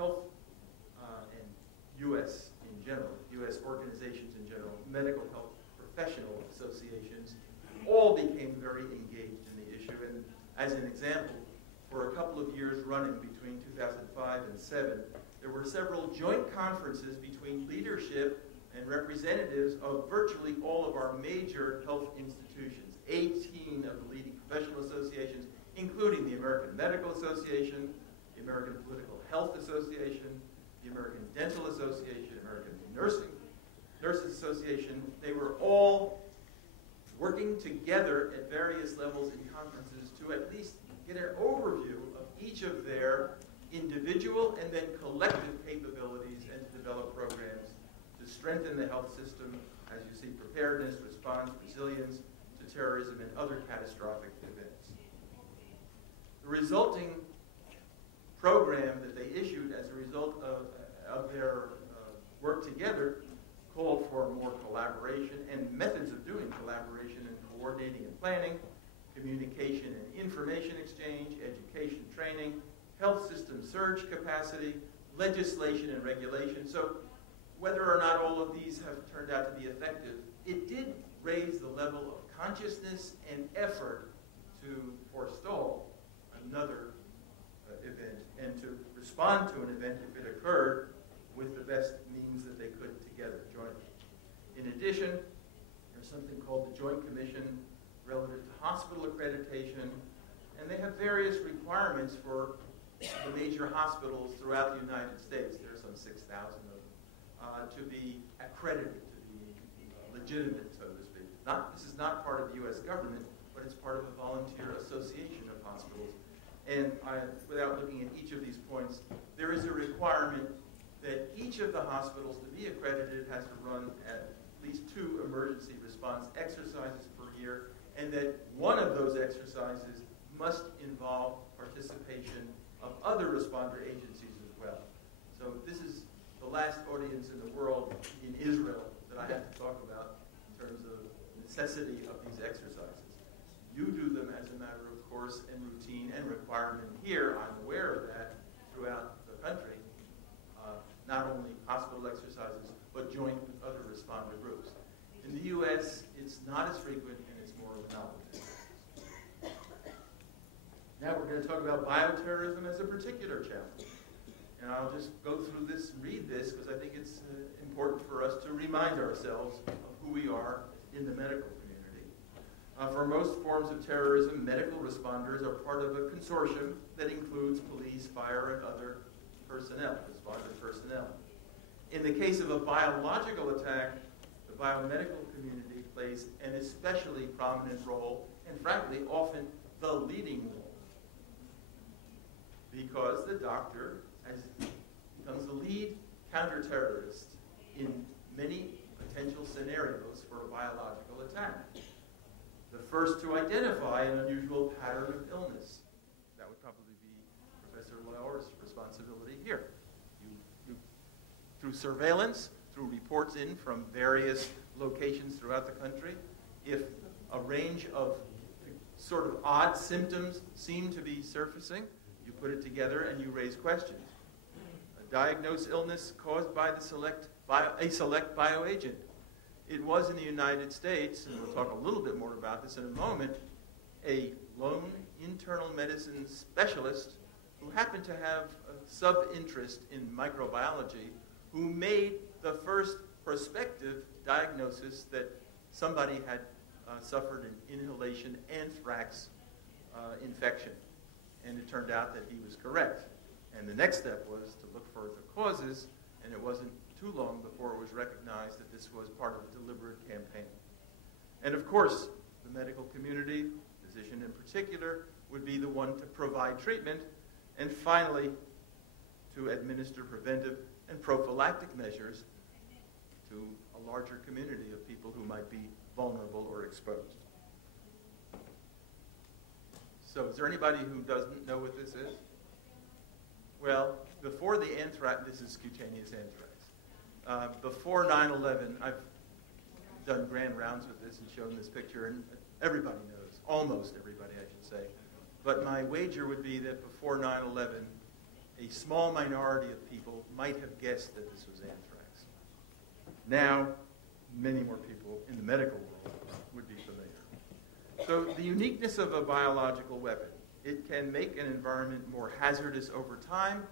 health and U.S. in general, U.S. organizations in general, medical health professional associations, all became very engaged in the issue. And as an example, for a couple of years running between 2005 and 2007, there were several joint conferences between leadership and representatives of virtually all of our major health institutions, 18 of the leading professional associations, including the American Medical Association, the American Political Health Association, the American Dental Association, American Nurses Association. They were all working together at various levels in conferences to at least get an overview of each of their individual and then collective capabilities and to develop programs to strengthen the health system, as you see, preparedness, response, resilience to terrorism and other catastrophic events. The resulting program that they issued as a result of their work together called for more collaboration and methods of doing collaboration and coordinating and planning, communication and information exchange, education training, health system surge capacity, legislation and regulation. So whether or not all of these have turned out to be effective, it did raise the level of consciousness and effort to forestall another event and to respond to an event if it occurred with the best means that they could together jointly. In addition, there's something called the Joint Commission relative to hospital accreditation, and they have various requirements for the major hospitals throughout the United States. There are some 6,000 of them, to be accredited, to be legitimate, so to speak. This is not part of the U.S. government, but it's part of a volunteer association of hospitals. And without looking at each of these points, there is a requirement that each of the hospitals, to be accredited, has to run at least 2 emergency response exercises per year, and that one of those exercises must involve participation of other responder agencies as well. So this is the last audience in the world in Israel that I have to talk about in terms of necessity of these exercises. You do them as a matter of course and routine and requirement here. I'm aware of that throughout the country. Not only hospital exercises, but joint with other responder groups. In the U.S., it's not as frequent and it's more of a novelty. Now we're going to talk about bioterrorism as a particular challenge. And I'll just go through this and read this because I think it's important for us to remind ourselves of who we are in the medical community. For most forms of terrorism, medical responders are part of a consortium that includes police, fire, and other personnel, responder personnel. In the case of a biological attack, the biomedical community plays an especially prominent role, and frankly, often the leading role. Because the doctor becomes the lead counterterrorist in many potential scenarios for a biological attack. The first to identify an unusual pattern of illness. That would probably be Professor Lauer's responsibility here. Through surveillance, through reports in from various locations throughout the country, if a range of sort of odd symptoms seem to be surfacing, you put it together and you raise questions. A diagnosed illness caused by a select bioagent. It was in the United States, and we'll talk a little bit more about this in a moment, a lone internal medicine specialist who happened to have a sub-interest in microbiology who made the first prospective diagnosis that somebody had suffered an inhalation anthrax infection. And it turned out that he was correct. And the next step was to look for the causes, and it wasn't too long before it was recognized that this was part of a deliberate campaign. And of course, the medical community, physician in particular, would be the one to provide treatment, and finally, to administer preventive and prophylactic measures to a larger community of people who might be vulnerable or exposed. So is there anybody who doesn't know what this is? Well, before the anthrax, this is cutaneous anthrax. Before 9/11, I've done grand rounds with this and shown this picture, and everybody knows, almost everybody I should say. But my wager would be that before 9/11, a small minority of people might have guessed that this was anthrax. Now, many more people in the medical world would be familiar. So the uniqueness of a biological weapon, it can make an environment more hazardous over time,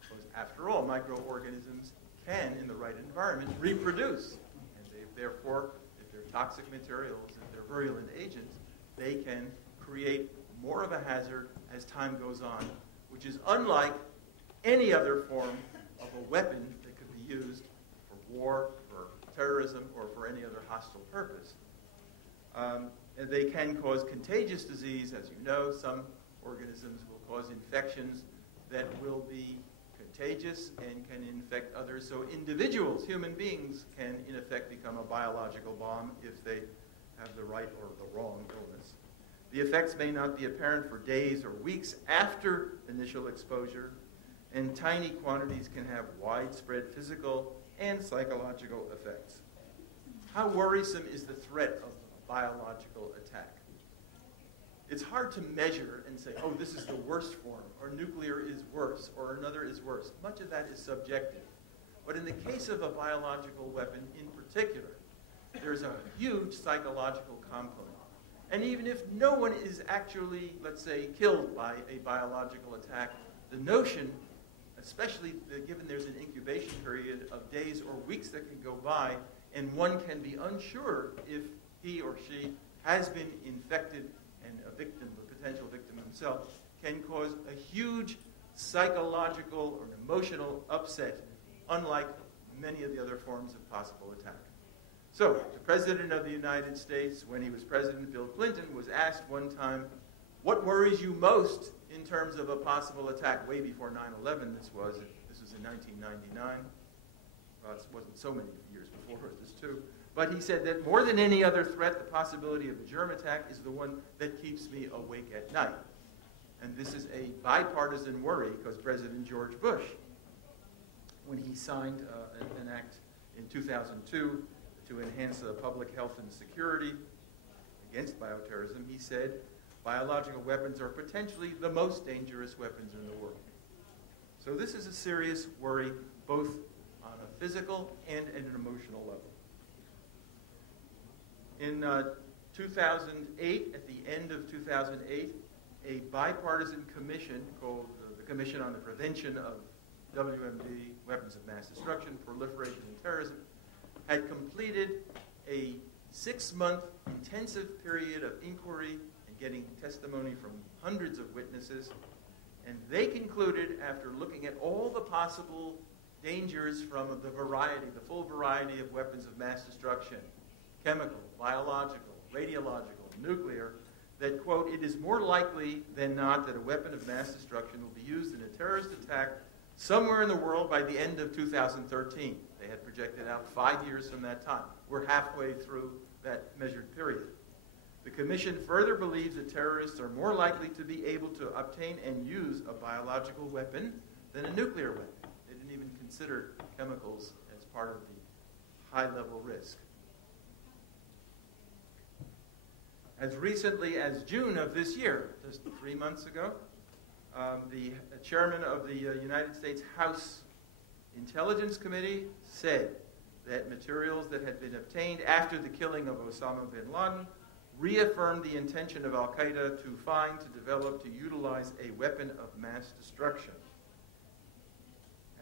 because after all, microorganisms can, in the right environment, reproduce. And therefore, if they're toxic materials, if they're virulent agents, they can create more of a hazard as time goes on, which is unlike any other form of a weapon that could be used for war, for terrorism, or for any other hostile purpose. And they can cause contagious disease, as you know. Some organisms will cause infections that will be contagious and can infect others. So individuals, human beings, can in effect become a biological bomb if they have the right or the wrong illness. The effects may not be apparent for days or weeks after initial exposure, and tiny quantities can have widespread physical and psychological effects. How worrisome is the threat of biological attack? It's hard to measure and say, oh, this is the worst form, or nuclear is worse, or another is worse. Much of that is subjective. But in the case of a biological weapon in particular, there's a huge psychological component. And even if no one is actually, let's say, killed by a biological attack, the notion, especially given there's an incubation period of days or weeks that can go by, and one can be unsure if he or she has been infected and a victim, a potential victim himself, can cause a huge psychological or emotional upset, unlike many of the other forms of possible attack. So, the President of the United States, when he was President, Bill Clinton, was asked one time, what worries you most in terms of a possible attack? Way before 9/11 this was in 1999. Well, it wasn't so many years before this too. But he said that more than any other threat, the possibility of a germ attack is the one that keeps me awake at night. And this is a bipartisan worry, because President George Bush, when he signed an act in 2002 to enhance public health and security against bioterrorism, he said biological weapons are potentially the most dangerous weapons in the world. So this is a serious worry, both on a physical and at an emotional level. In 2008, at the end of 2008, a bipartisan commission called the Commission on the Prevention of WMD, Weapons of Mass Destruction, Proliferation, and Terrorism, had completed a 6-month intensive period of inquiry and getting testimony from hundreds of witnesses. And they concluded, after looking at all the possible dangers from the full variety of weapons of mass destruction, chemical, biological, radiological, nuclear, that, quote, it is more likely than not that a weapon of mass destruction will be used in a terrorist attack somewhere in the world by the end of 2013. They had projected out 5 years from that time. We're halfway through that measured period. The Commission further believes that terrorists are more likely to be able to obtain and use a biological weapon than a nuclear weapon. They didn't even consider chemicals as part of the high-level risk. As recently as June of this year, just 3 months ago, the chairman of the United States House Intelligence Committee said that materials that had been obtained after the killing of Osama bin Laden reaffirmed the intention of al-Qaeda to find, to develop, to utilize a weapon of mass destruction.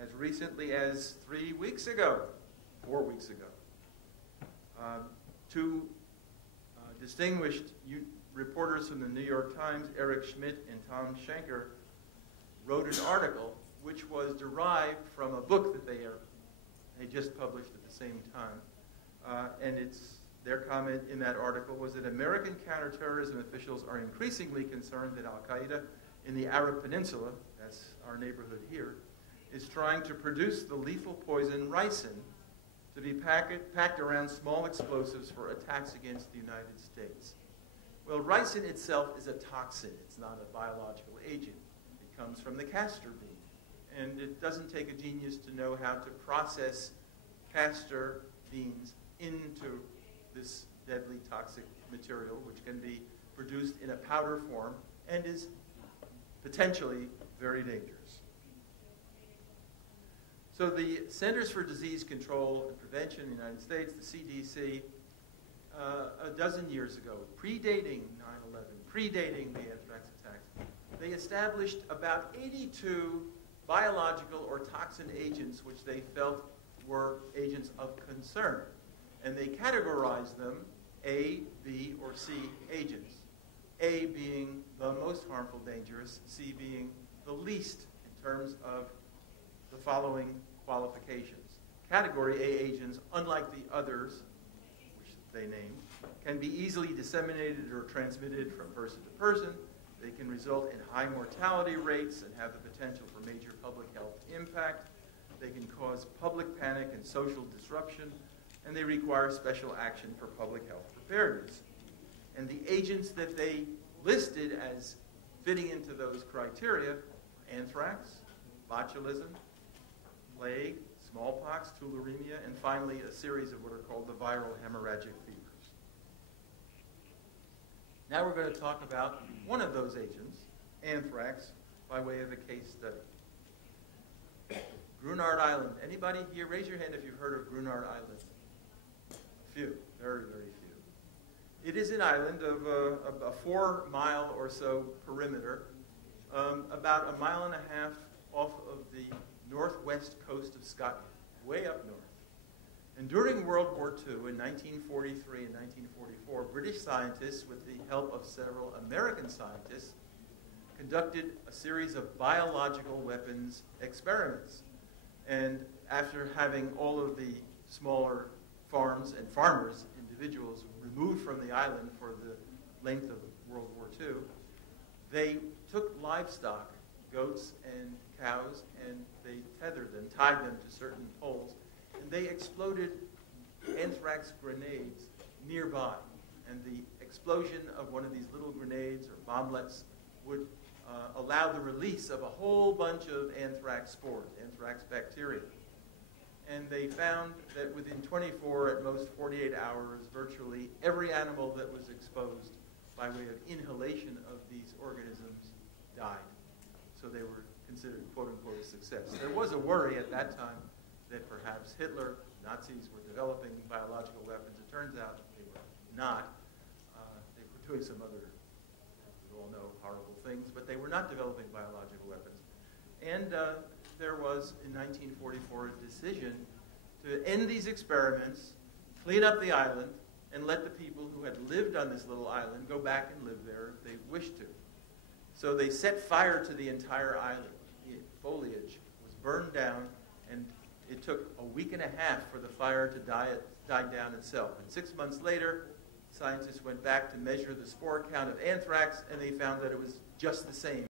As recently as 3 weeks ago, 4 weeks ago, two distinguished reporters from the New York Times, Eric Schmidt and Tom Schenker, wrote an article which was derived from a book that they just published at the same time. And their comment in that article was that American counterterrorism officials are increasingly concerned that al-Qaeda in the Arab Peninsula, that's our neighborhood here, is trying to produce the lethal poison ricin to be packed around small explosives for attacks against the United States. Well, ricin itself is a toxin. It's not a biological agent. It comes from the castor bean. And it doesn't take a genius to know how to process castor beans into this deadly toxic material, which can be produced in a powder form and is potentially very dangerous. So the Centers for Disease Control and Prevention in the United States, the CDC, a dozen years ago, predating 9/11, predating the anthrax attacks, they established about 82 biological or toxin agents which they felt were agents of concern. And they categorized them A, B, or C agents. A being the most harmful, dangerous, C being the least in terms of the following qualifications. Category A agents, unlike the others, which they named, can be easily disseminated or transmitted from person to person. They can result in high mortality rates and have the potential for major public health impact. They can cause public panic and social disruption, and they require special action for public health preparedness. And the agents that they listed as fitting into those criteria: anthrax, botulism, plague, smallpox, tularemia, and finally a series of what are called the viral hemorrhagic fevers. Now we're going to talk about one of those agents, anthrax, by way of a case study. Grunard Island. Anybody here? Raise your hand if you've heard of Grunard Island. Few, very, very few. It is an island of a 4-mile or so perimeter, about 1.5 miles off of the northwest coast of Scotland, way up north. And during World War II, in 1943 and 1944, British scientists, with the help of several American scientists, conducted a series of biological weapons experiments. And after having all of the smaller farms and farmers, individuals, removed from the island for the length of World War II, they took livestock, goats and cows, and they tethered them, tied them to certain poles, and they exploded anthrax grenades nearby. And the explosion of one of these little grenades or bomblets would allow the release of a whole bunch of anthrax spores, anthrax bacteria. And they found that within 24, at most 48 hours, virtually every animal that was exposed by way of inhalation of these organisms died. So they were considered, quote-unquote, a success. There was a worry at that time that perhaps Hitler, Nazis were developing biological weapons. It turns out they were not. They were doing some other, we all know, horrible things, but they were not developing biological weapons. And there was, in 1944, a decision to end these experiments, clean up the island, and let the people who had lived on this little island go back and live there if they wished to. So they set fire to the entire island. The foliage was burned down, and it took a week and a half for the fire to die down itself. And 6 months later, scientists went back to measure the spore count of anthrax, and they found that it was just the same